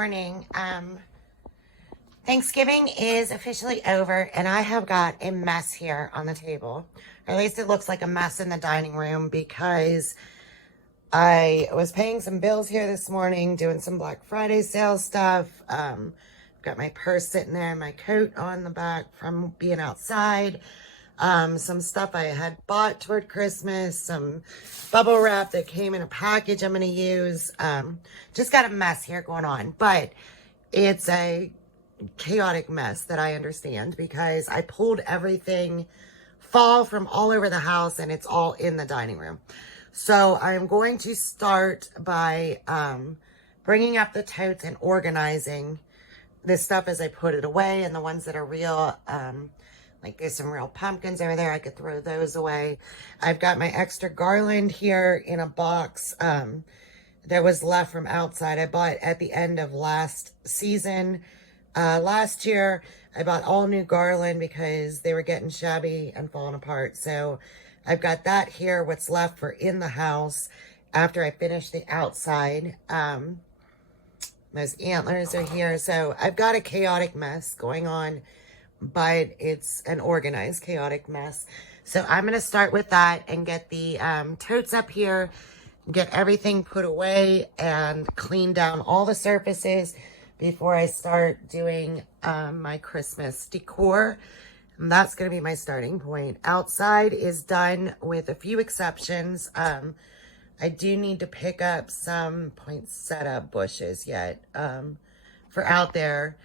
morning. Thanksgiving is officially over and I have got a mess here on the table. Or at least it looks like a mess in the dining room because I was paying some bills here this morning, doing some Black Friday sale stuff. Got my purse sitting there, my coat on the back from being outside. Some stuff I had bought toward Christmas, some bubble wrap that came in a package I'm going to use. Just got a mess here going on, but it's a chaotic mess that I understand because I pulled everything fall from all over the house and it's all in the dining room. So I'm going to start by bringing up the totes and organizing this stuff as I put it away, and the ones that are real, like there's some real pumpkins over there. I could throw those away. I've got my extra garland here in a box that was left from outside. I bought at the end of last season. Last year, I bought all new garland because they were getting shabby and falling apart. So I've got that here, what's left for in the house after I finish the outside. Those antlers are here. So I've got a chaotic mess going on, but it's an organized chaotic mess. So I'm going to start with that and get the totes up here, get everything put away and clean down all the surfaces before I start doing my Christmas decor. And that's going to be my starting point. Outside is done with a few exceptions. I do need to pick up some poinsettia bushes yet for out there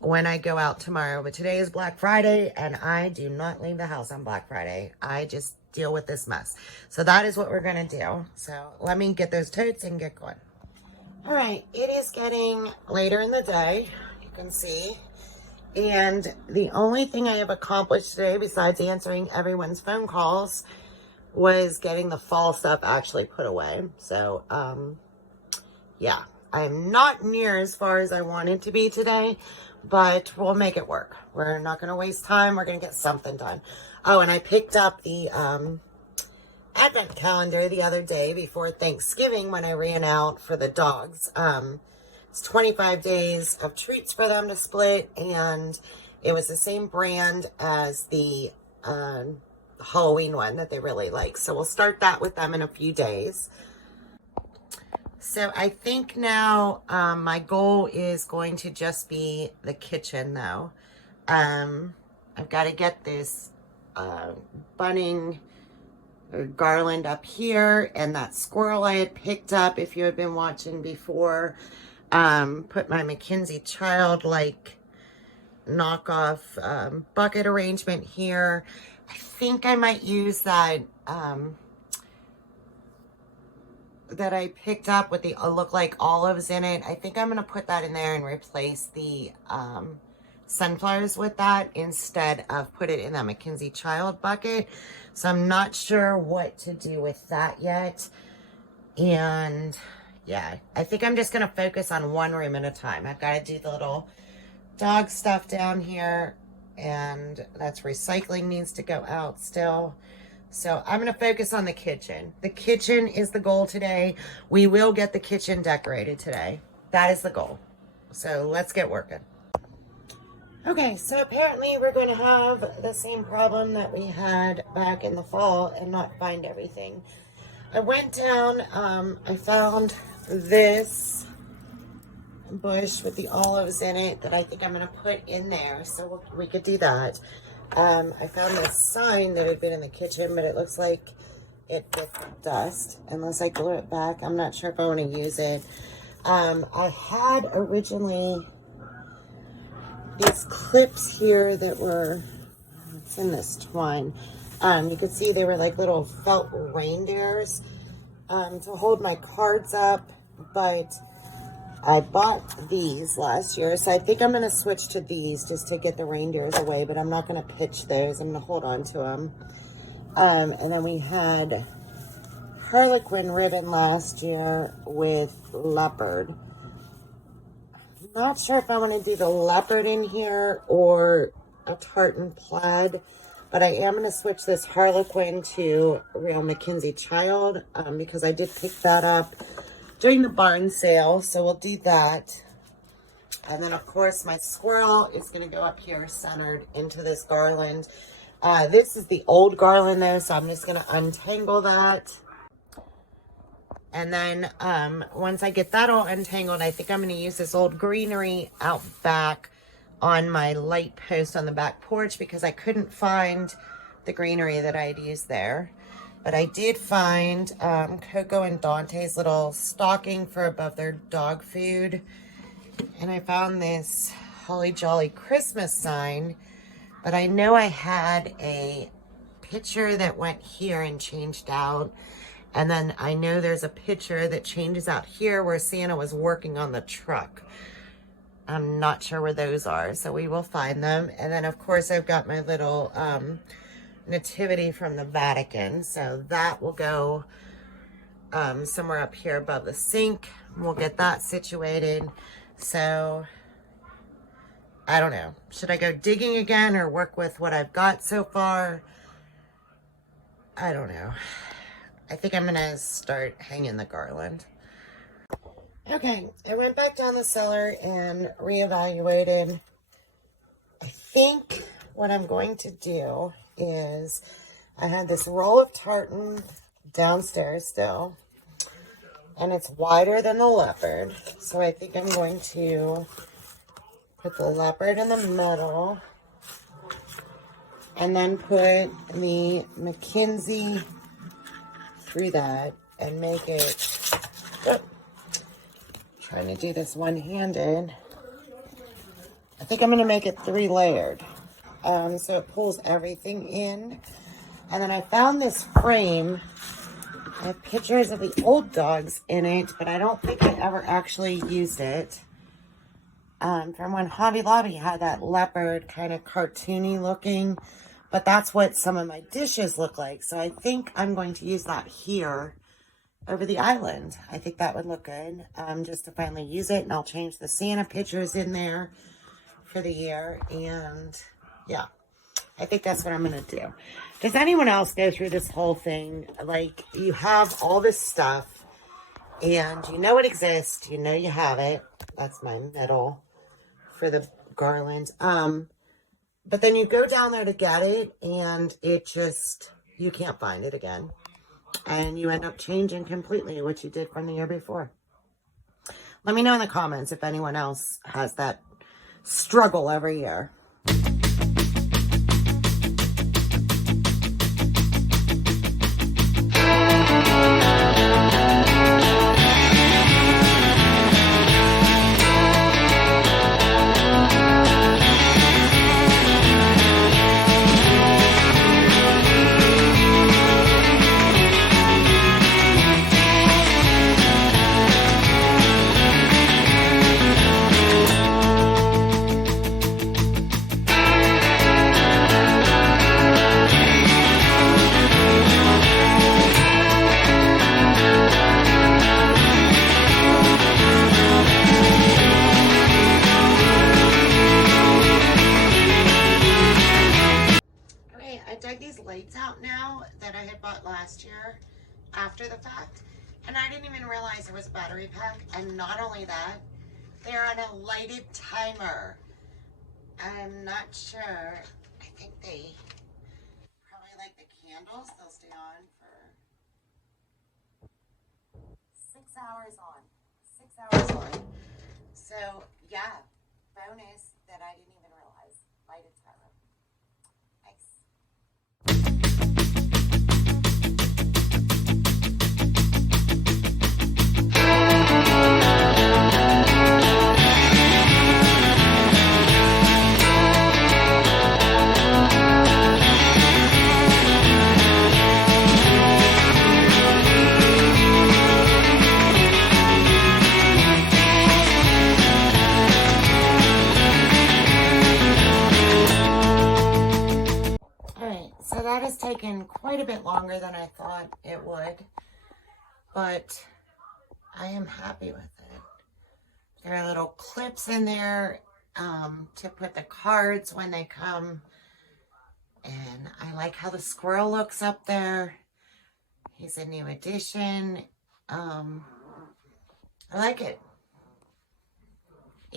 when I go out tomorrow. But today is Black Friday and I do not leave the house on Black Friday. I just deal with this mess. So that is what we're going to do. So let me get those totes and get going. All right, it is getting later in the day, you can see. And the only thing I have accomplished today, besides answering everyone's phone calls, was getting the fall stuff actually put away. So, yeah, I'm not near as far as I wanted to be today, but we'll make it work. We're not going to waste time. We're going to get something done. Oh, and I picked up the advent calendar the other day before Thanksgiving when I ran out for the dogs. It's 25 days of treats for them to split, and it was the same brand as the Halloween one that they really like. So we'll start that with them in a few days. So I think now my goal is going to just be the kitchen though. I've got to get this bunting or garland up here, and that squirrel I had picked up, if you had been watching before, put my Mackenzie Child-like knockoff bucket arrangement here. I think I might use that that I picked up with the look like olives in it. I think I'm going to put that in there and replace the sunflowers with that instead of put it in that Mackenzie Child bucket. So I'm not sure what to do with that yet. And yeah, I think I'm just going to focus on one room at a time. I've got to do the little dog stuff down here, and that's recycling, needs to go out still. So I'm going to focus on the kitchen. The kitchen is the goal today. We will get the kitchen decorated today. That is the goal. So let's get working. Okay, so apparently we're going to have the same problem that we had back in the fall and not find everything. I went down, I found this bush with the olives in it that I think I'm going to put in there, so we could do that. I found this sign that had been in the kitchen, but it looks like it gets dust unless I glue it back. I'm not sure if I want to use it. I had originally these clips here that were, it's in this twine. You could see they were like little felt reindeers to hold my cards up, but I bought these last year, so I think I'm going to switch to these just to get the reindeers away, but I'm not going to pitch those. I'm going to hold on to them. And then we had Harlequin ribbon last year with leopard. Not sure if I want to do the leopard in here or a tartan plaid, but I am going to switch this Harlequin to real Mackenzie Child because I did pick that up during the barn sale, so we'll do that. And then, of course, my squirrel is going to go up here centered into this garland. This is the old garland, though, so I'm just going to untangle that. And then once I get that all untangled, I think I'm going to use this old greenery out back on my light post on the back porch because I couldn't find the greenery that I had used there. But I did find Coco and Dante's little stocking for above their dog food. And I found this Holly Jolly Christmas sign. But I know I had a picture that went here and changed out. And then I know there's a picture that changes out here where Santa was working on the truck. I'm not sure where those are, so we will find them. And then, of course, I've got my little nativity from the Vatican. So that will go somewhere up here above the sink. We'll get that situated. So, I don't know. Should I go digging again or work with what I've got so far? I don't know. I think I'm going to start hanging the garland. Okay, I went back down the cellar and reevaluated. I think what I'm going to do is I had this roll of tartan downstairs still, and it's wider than the leopard. So I think I'm going to put the leopard in the middle and then put the McKinsey through that and make it, trying to do this one-handed. I think I'm going to make it 3-layered. So it pulls everything in. And then I found this frame. I have pictures of the old dogs in it, but I don't think I ever actually used it. From when Hobby Lobby had that leopard kind of cartoony looking. But that's what some of my dishes look like. So I think I'm going to use that here over the island. I think that would look good, just to finally use it. And I'll change the Santa pictures in there for the year. And yeah, I think that's what I'm going to do. Does anyone else go through this whole thing? Like, you have all this stuff and you know it exists. You know you have it. That's my middle for the garland. But then you go down there to get it, and it just, you can't find it again. And you end up changing completely what you did from the year before. Let me know in the comments if anyone else has that struggle every year. Lights out now that I had bought last year after the fact, and I didn't even realize there was a battery pack. And not only that, they're on a lighted timer. I'm not sure. I think they probably like the candles. They'll stay on for 6 hours on. 6 hours on. So yeah, bonus that I didn't even realize. Lighted timer. That has taken quite a bit longer than I thought it would, but I am happy with it. There are little clips in there to put the cards when they come, and I like how the squirrel looks up there. He's a new addition. I like it.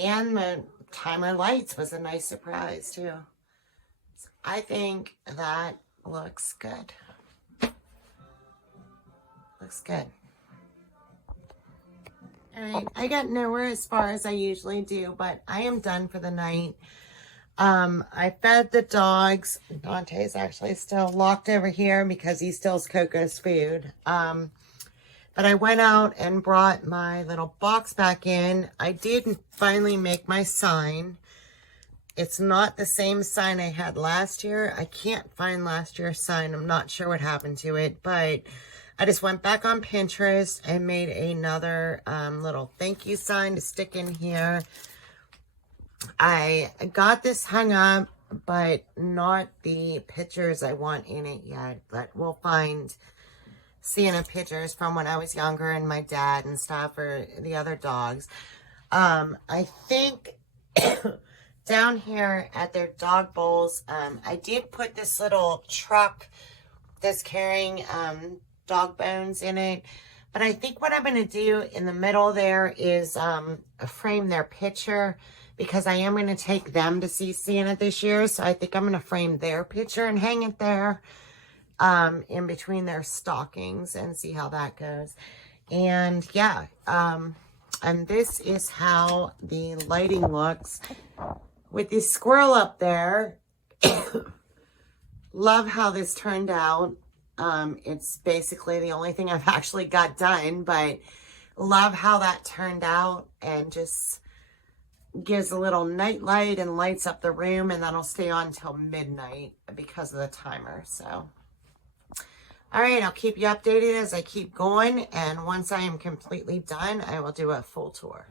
And the timer lights was a nice surprise too. So I think that looks good. Looks good. All right, I got nowhere as far as I usually do, but I am done for the night. I fed the dogs. Dante's actually still locked over here because he steals Coco's food. But I went out and brought my little box back in. I did finally make my sign. It's not the same sign I had last year. I can't find last year's sign. I'm not sure what happened to it, but I just went back on Pinterest and made another little thank you sign to stick in here. I got this hung up, but not the pictures I want in it yet. But we'll find Sienna pictures from when I was younger and my dad and stuff, or the other dogs. I think down here at their dog bowls, I did put this little truck that's carrying dog bones in it. But I think what I'm going to do in the middle there is frame their picture, because I am going to take them to see Sienna this year. So I think I'm going to frame their picture and hang it there in between their stockings and see how that goes. And yeah, and this is how the lighting looks with the squirrel up there. Love how this turned out. It's basically the only thing I've actually got done, but love how that turned out, and just gives a little night light and lights up the room, and that'll stay on till midnight because of the timer. So all right, I'll keep you updated as I keep going, and once I am completely done, I will do a full tour.